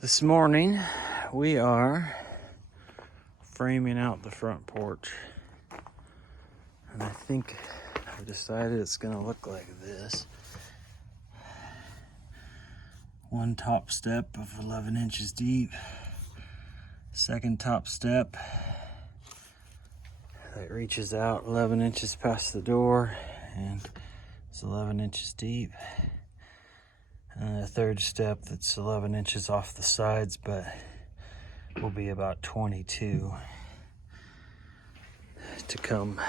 This morning we are framing out the front porch, and I think I've decided it's gonna look like this. One top step of 11 inches deep, second top step that reaches out 11 inches past the door and it's 11 inches deep. And a third step that's 11 inches off the sides, but will be about 22 to come,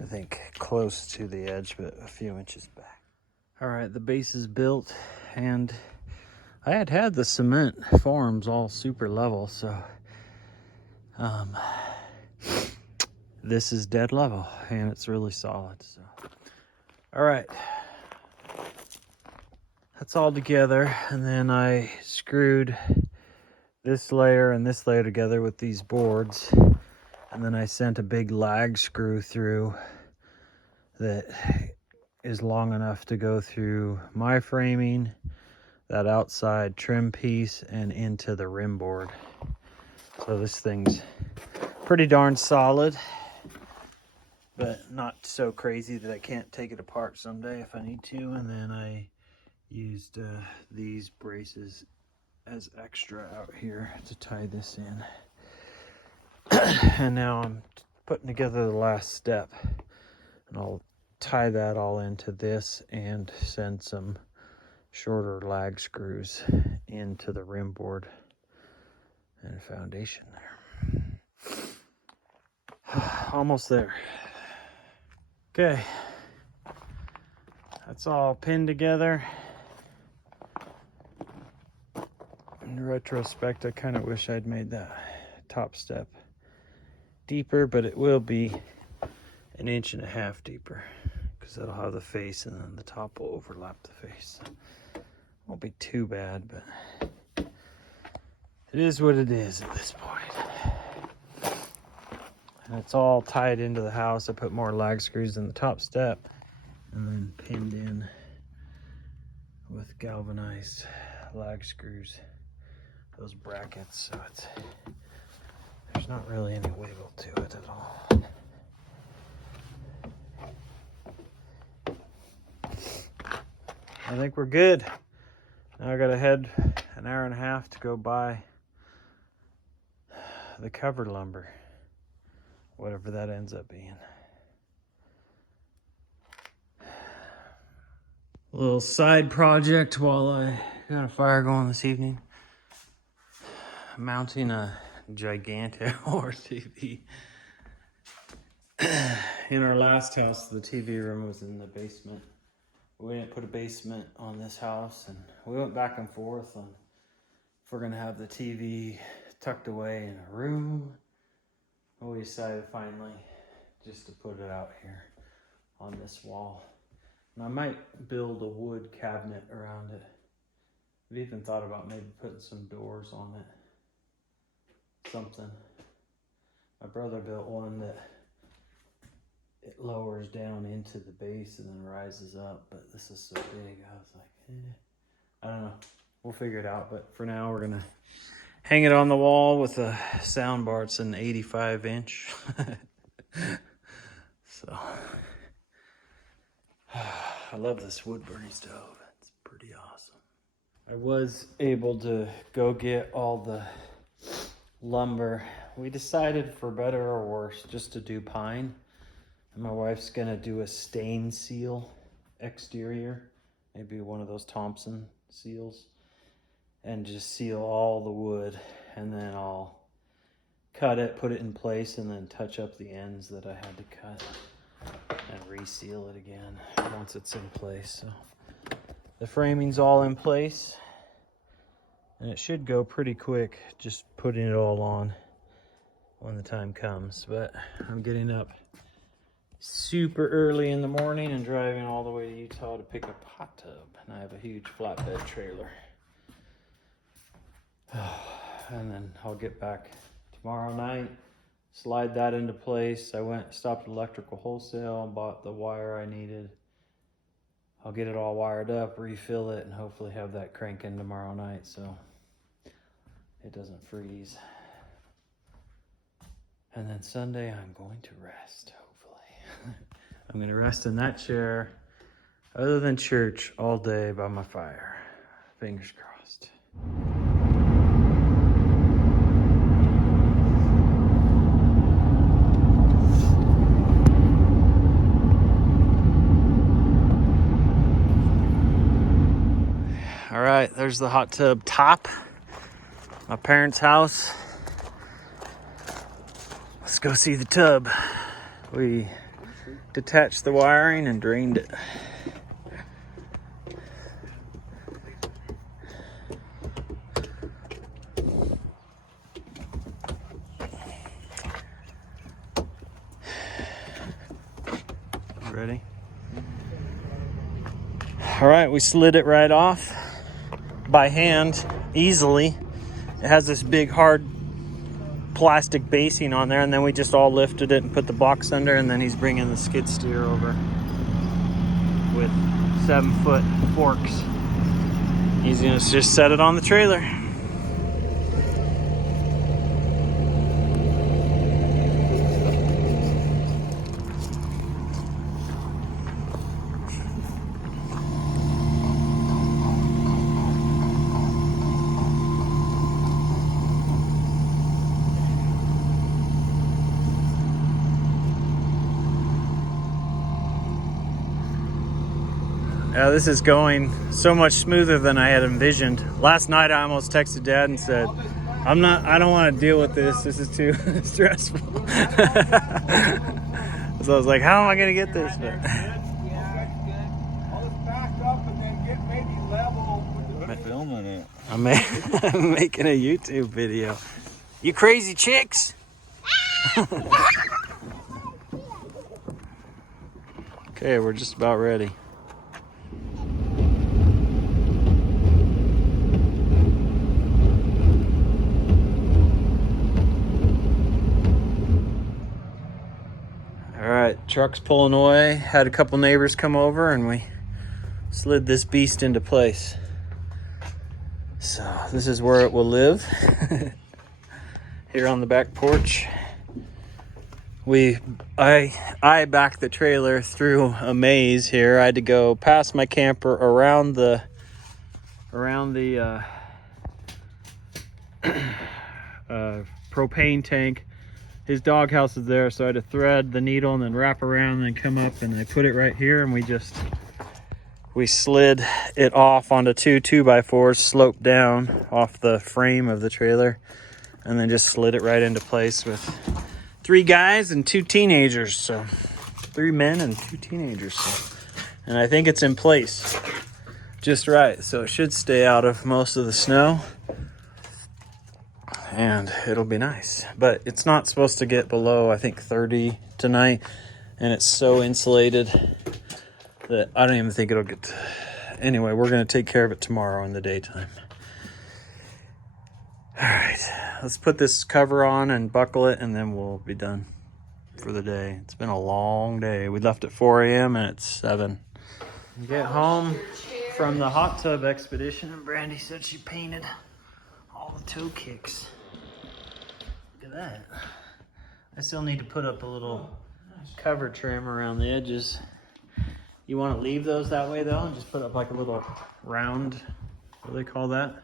I think, close to the edge, but a few inches back. All right, the base is built, and I had the cement forms all super level, so this is dead level, and it's really solid. So, all right. That's all together, and then I screwed this layer and this layer together with these boards, and then I sent a big lag screw through that is long enough to go through my framing, that outside trim piece, and into the rim board. So this thing's pretty darn solid, but not so crazy that I can't take it apart someday if I need to. And then I used these braces as extra out here to tie this in. And now I'm putting together the last step, and I'll tie that all into this and send some shorter lag screws into the rim board and foundation there. Almost there. Okay, that's all pinned together. In retrospect, I kind of wish I'd made that top step deeper, but it will be 1.5 inches deeper because that'll have the face, and then the top will overlap the face. Won't be too bad, but it is what it is at this point. And it's all tied into the house. I put more lag screws in the top step and then pinned in with galvanized lag screws, those brackets, so there's not really any wiggle to it at all. I think we're good. Now I gotta head 1.5 hours to go buy the cover lumber, whatever that ends up being. A little side project while I got a fire going this evening. Mounting a gigantic TV. In our last house, the TV room was in the basement. We didn't put a basement on this house, and we went back and forth on if we're gonna have the TV tucked away in a room. We decided finally just to put it out here on this wall. And I might build a wood cabinet around it. I've even thought about maybe putting some doors on it. Something. My brother built one that it lowers down into the base and then rises up, but this is so big, I was like, I don't know. We'll figure it out, but for now we're gonna hang it on the wall with a sound bar. It's an 85 inch. So, I love this wood burning stove. It's pretty awesome. I was able to go get all the lumber. We decided, for better or worse, just to do pine. And my wife's gonna do a stain seal exterior, maybe one of those Thompson seals, and just seal all the wood, and then I'll cut it, put it in place, and then touch up the ends that I had to cut and reseal it again once it's in place. So the framing's all in place, and it should go pretty quick just putting it all on when the time comes. But I'm getting up super early in the morning and driving all the way to Utah to pick up a hot tub, and I have a huge flatbed trailer. And then I'll get back tomorrow night, slide that into place. I stopped at Electrical Wholesale, bought the wire I needed. I'll get it all wired up, refill it, and hopefully have that cranking tomorrow night. So it doesn't freeze. And then Sunday, I'm going to rest, hopefully. I'm going to rest in that chair, other than church, all day by my fire. Fingers crossed. All right, there's the hot tub top. My parents' house. Let's go see the tub. We detached the wiring and drained it. Ready? All right, we slid it right off by hand easily. It has this big hard plastic basing on there, and then we just all lifted it and put the box under, and then he's bringing the skid steer over with 7-foot forks. He's gonna just set it on the trailer. Yeah, this is going so much smoother than I had envisioned. Last night I almost texted Dad and said, I don't want to deal with this. This is too stressful. So I was like, how am I going to get this? But I'm filming it. I'm making a YouTube video. You crazy chicks? Okay, we're just about ready. All right, truck's pulling away. Had a couple neighbors come over and we slid this beast into place. So this is where it will live. Here on the back porch. I backed the trailer through a maze here. I had to go past my camper around the propane tank. His doghouse is there, so I had to thread the needle and then wrap around and then come up, and I put it right here, and we slid it off onto two 2x4s, sloped down off the frame of the trailer, and then just slid it right into place with 3 guys and 2 teenagers. So 3 men and 2 teenagers. So, and I think it's in place just right, so it should stay out of most of the snow. And it'll be nice, but it's not supposed to get below, I think, 30 tonight, and it's so insulated that I don't even think it'll get anyway. We're going to take care of it tomorrow in the daytime. All right, let's put this cover on and buckle it, and then we'll be done for the day. It's been a long day. We left at 4 a.m. and it's 7. Get home from the hot tub expedition, and Brandy said she painted all the toe kicks. Look at that. I still need to put up a little cover trim around the edges. You want to leave those that way though, and just put up like a little round, what do they call that?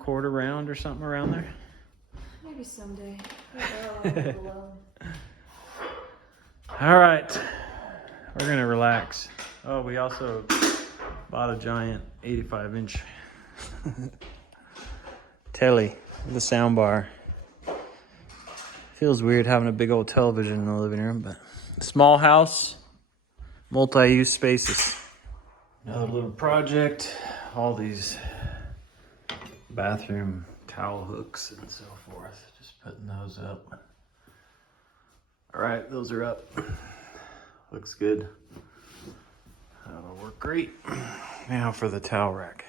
Quarter round or something around there? Maybe someday. All right, we're gonna relax. Oh, we also bought a giant 85-inch telly with a sound bar. Feels weird having a big old television in the living room, but small house, multi-use spaces. Another little project, all these bathroom towel hooks and so forth. Just putting those up. All right, those are up. Looks good. That'll work great. Now for the towel rack.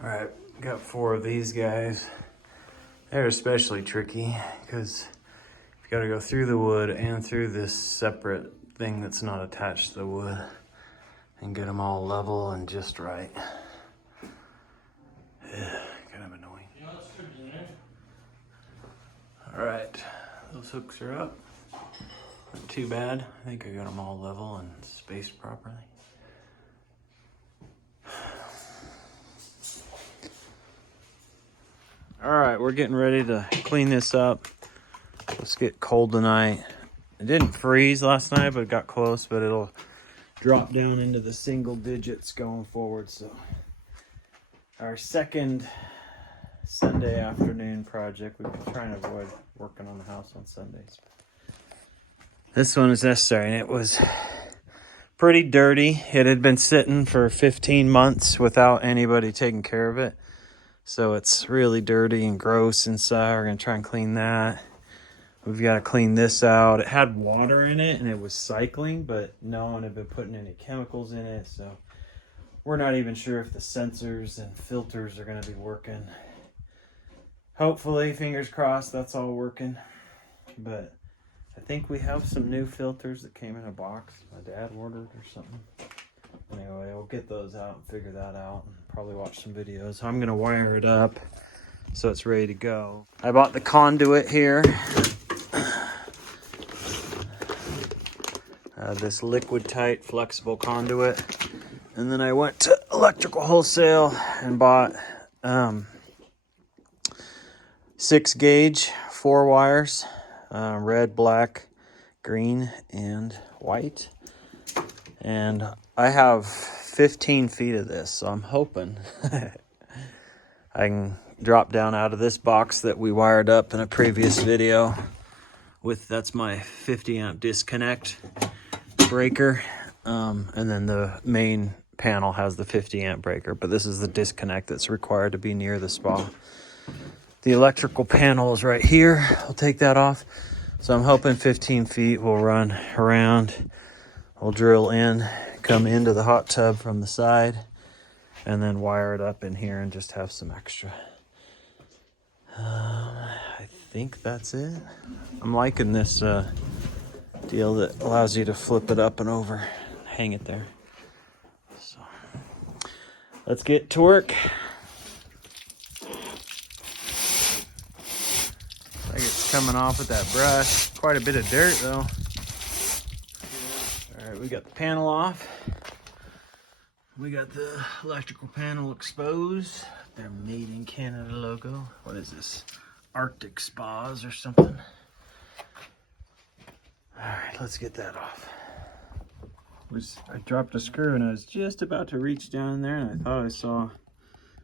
All right, got 4 of these guys. They're especially tricky because you got to go through the wood and through this separate thing that's not attached to the wood and get them all level and just right. Yeah, kind of annoying. All right, those hooks are up. Not too bad. I think I got them all level and spaced properly. All right, we're getting ready to clean this up. Let's get cold tonight. It didn't freeze last night, but it got close, but it'll drop down into the single digits going forward. So our second Sunday afternoon project, we've been trying to avoid working on the house on Sundays. This one is necessary, and it was pretty dirty. It had been sitting for 15 months without anybody taking care of it. So it's really dirty and gross inside. We're gonna try and clean that. We've got to clean this out. It had water in it and it was cycling, but no one had been putting any chemicals in it. So we're not even sure if the sensors and filters are gonna be working. Hopefully, fingers crossed, that's all working. But I think we have some new filters that came in a box my dad ordered or something. Anyway, we'll get those out and figure that out and probably watch some videos. I'm gonna wire it up so it's ready to go. I bought the conduit here. This liquid tight flexible conduit. And then I went to electrical wholesale and bought 6 gauge 4 wires, red, black, green, and white. And I have 15 feet of this, so I'm hoping I can drop down out of this box that we wired up in a previous video with, that's my 50 amp disconnect breaker. And then the main panel has the 50 amp breaker, but this is the disconnect that's required to be near the spa. The electrical panel is right here. I'll take that off. So I'm hoping 15 feet will run around. We'll drill in, come into the hot tub from the side, and then wire it up in here and just have some extra. I think that's it. I'm liking this deal that allows you to flip it up and over and hang it there. So let's get to work. Like it's coming off with that brush. Quite a bit of dirt though. All right, we got the panel off. We got the electrical panel exposed. Their Made in Canada logo. What is this? Arctic Spas or something? All right, let's get that off. I dropped a screw and I was just about to reach down there and I thought I saw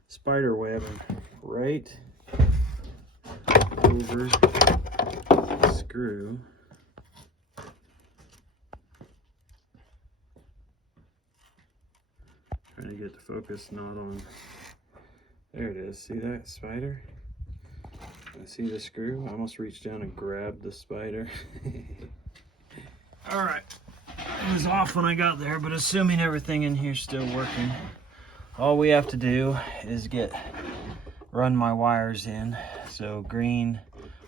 spider web right over the screw. Trying to get the focus not on. There it is. See that spider? I see the screw. I almost reached down and grabbed the spider. All right. It was off when I got there, but assuming everything in here's still working, all we have to do is run my wires in. So green,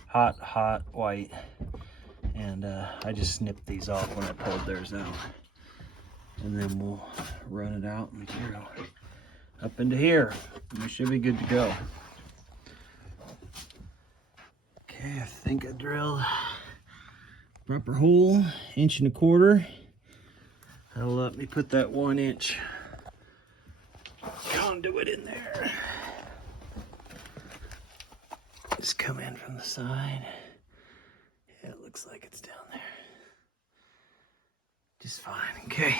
hot, white, and I just snipped these off when I pulled theirs out. And then we'll run it out and through up into here. We should be good to go. Okay, I think I drilled proper hole, 1.25 inches. That'll let me put that 1 inch conduit in there. Just come in from the side. Yeah, it looks like it's down there. Just fine, okay.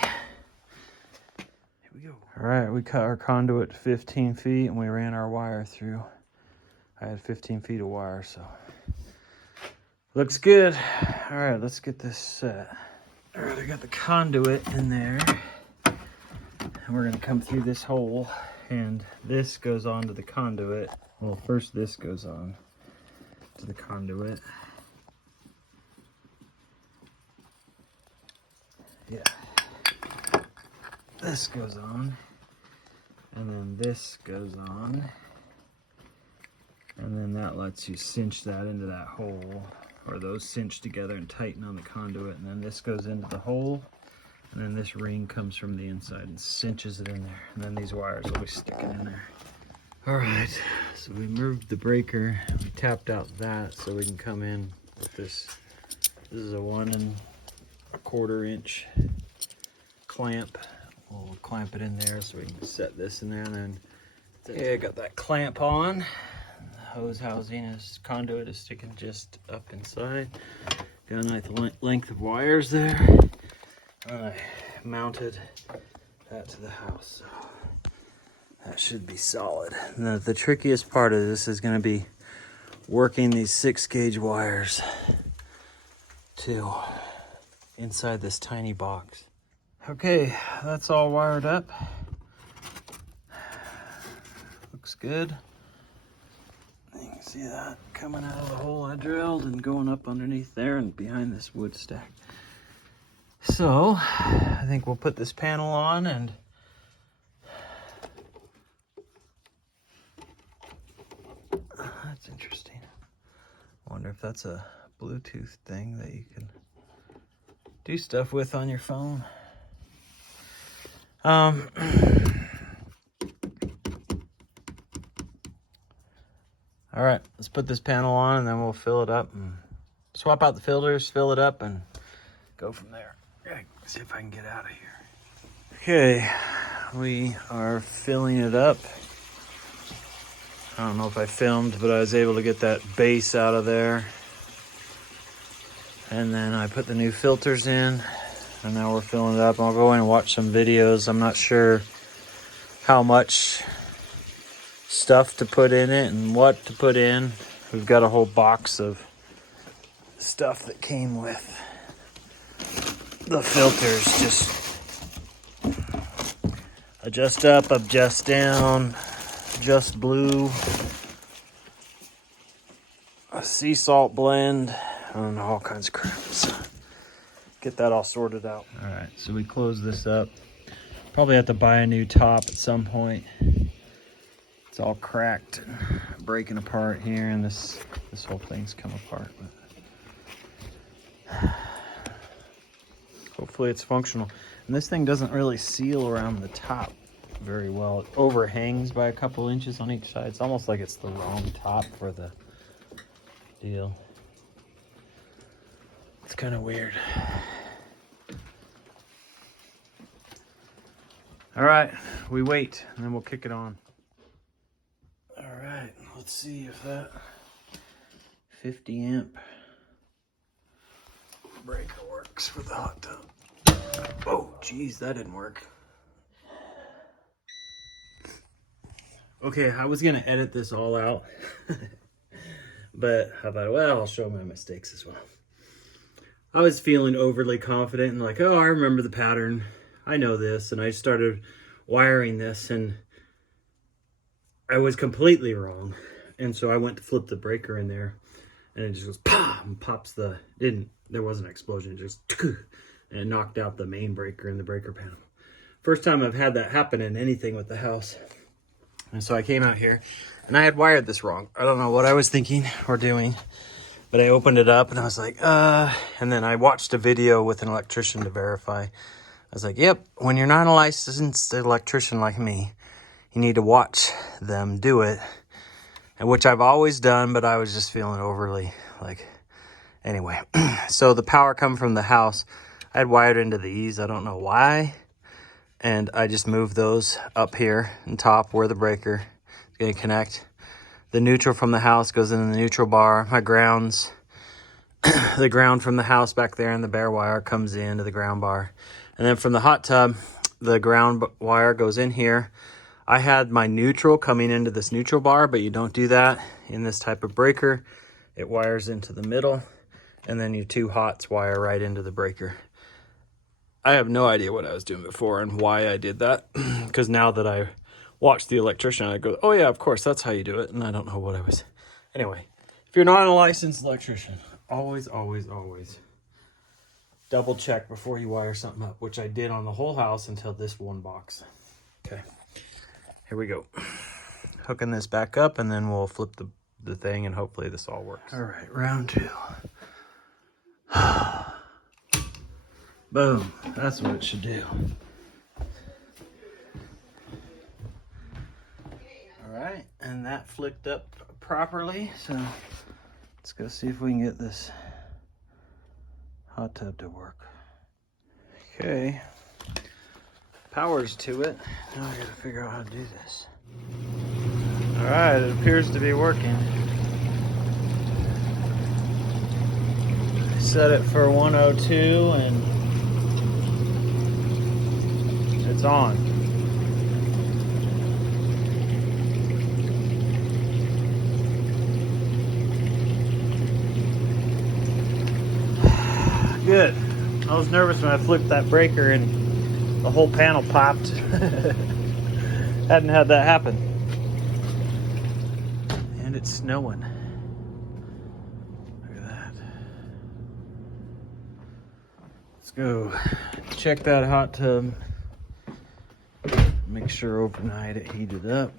Here we go. All right, we cut our conduit to 15 feet and we ran our wire through. I had 15 feet of wire, so. Looks good. All right, let's get this set. All right, I got the conduit in there. And we're gonna come through this hole and this goes on to the conduit. Well, first this goes on to the conduit. Yeah. This goes on. And then this goes on. And then that lets you cinch that into that hole, or those cinch together and tighten on the conduit. And then this goes into the hole. And then this ring comes from the inside and cinches it in there. And then these wires will be sticking in there. All right, so we moved the breaker. We tapped out that so we can come in with this. This is a 1 1/4 inch clamp. We'll clamp it in there so we can set this in there. And then, okay, I got that clamp on. The hose housing is, conduit is sticking just up inside. Got a nice length of wires there. And I mounted that to the house. So that should be solid. And the trickiest part of this is going to be working these 6-gauge wires to inside this tiny box. Okay, that's all wired up. Looks good. You can see that coming out of the hole I drilled and going up underneath there and behind this wood stack. So I think we'll put this panel on and that's interesting. I wonder if that's a Bluetooth thing that you can do stuff with on your phone. All right, let's put this panel on and then we'll fill it up and swap out the filters, fill it up, and go from there. See if I can get out of here. Okay, we are filling it up. I don't know if I filmed, but I was able to get that base out of there. And then I put the new filters in, and now we're filling it up. I'll go in and watch some videos. I'm not sure how much stuff to put in it and what to put in. We've got a whole box of stuff that came with the filters. Just adjust up, adjust down, adjust blue, a sea salt blend. I don't know, all kinds of crap. So get that all sorted out. All right, so we close this up. Probably have to buy a new top at some point. It's all cracked, breaking apart here, and this whole thing's come apart. But hopefully it's functional. And this thing doesn't really seal around the top very well. It overhangs by a couple inches on each side. It's almost like it's the wrong top for the deal. It's kind of weird. All right, we wait and then we'll kick it on. All right, let's see if that 50 amp breaker works for the hot tub. Oh, geez, that didn't work. Okay, I was gonna edit this all out, but I thought, well, I'll show my mistakes as well. I was feeling overly confident and like, oh, I remember the pattern. I know this. And I started wiring this and I was completely wrong. And so I went to flip the breaker in there and it just goes, pop, and pops there wasn't an explosion. It just, and it knocked out the main breaker in the breaker panel. First time I've had that happen in anything with the house. And so I came out here and I had wired this wrong. I don't know what I was thinking or doing. But I opened it up and I was like, and then I watched a video with an electrician to verify. I was like, yep, when you're not a licensed electrician like me, you need to watch them do it. And which I've always done, but I was just feeling overly anyway. So the power come from the house. I had wired into these, I don't know why. And I just moved those up here on top where the breaker is gonna connect. The neutral from the house goes in the neutral bar. My grounds, the ground from the house back there and the bare wire comes into the ground bar. And then from the hot tub, the ground wire goes in here. I had my neutral coming into this neutral bar, but you don't do that in this type of breaker. It wires into the middle and then your two hots wire right into the breaker. I have no idea what I was doing before and why I did that. Because now that I watch the electrician, I go, oh yeah, of course, that's how you do it. And I don't know what I was. Anyway, if you're not a licensed electrician, always double check before you wire something up, which I did on the whole house until this one box. Okay. Here we go. Hooking this back up, and then we'll flip the thing, and hopefully this all works. All right, round 2. Boom. That's what it should do. All right, and that flicked up properly, so let's go see if we can get this hot tub to work. Okay. Power's to it. Now I gotta figure out how to do this. All right, it appears to be working. I set it for 102 and it's on. Good. I was nervous when I flipped that breaker and the whole panel popped. Hadn't had that happen. And it's snowing. Look at that. Let's go check that hot tub. Make sure overnight it heated up.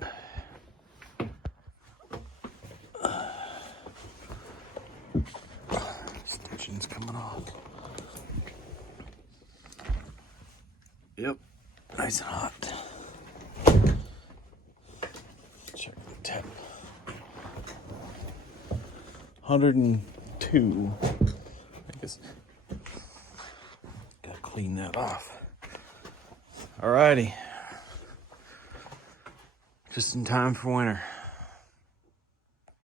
Stitching's coming off. Yep, nice and hot. Check the temp. 102. I guess gotta clean that off. Alrighty. Just in time for winter.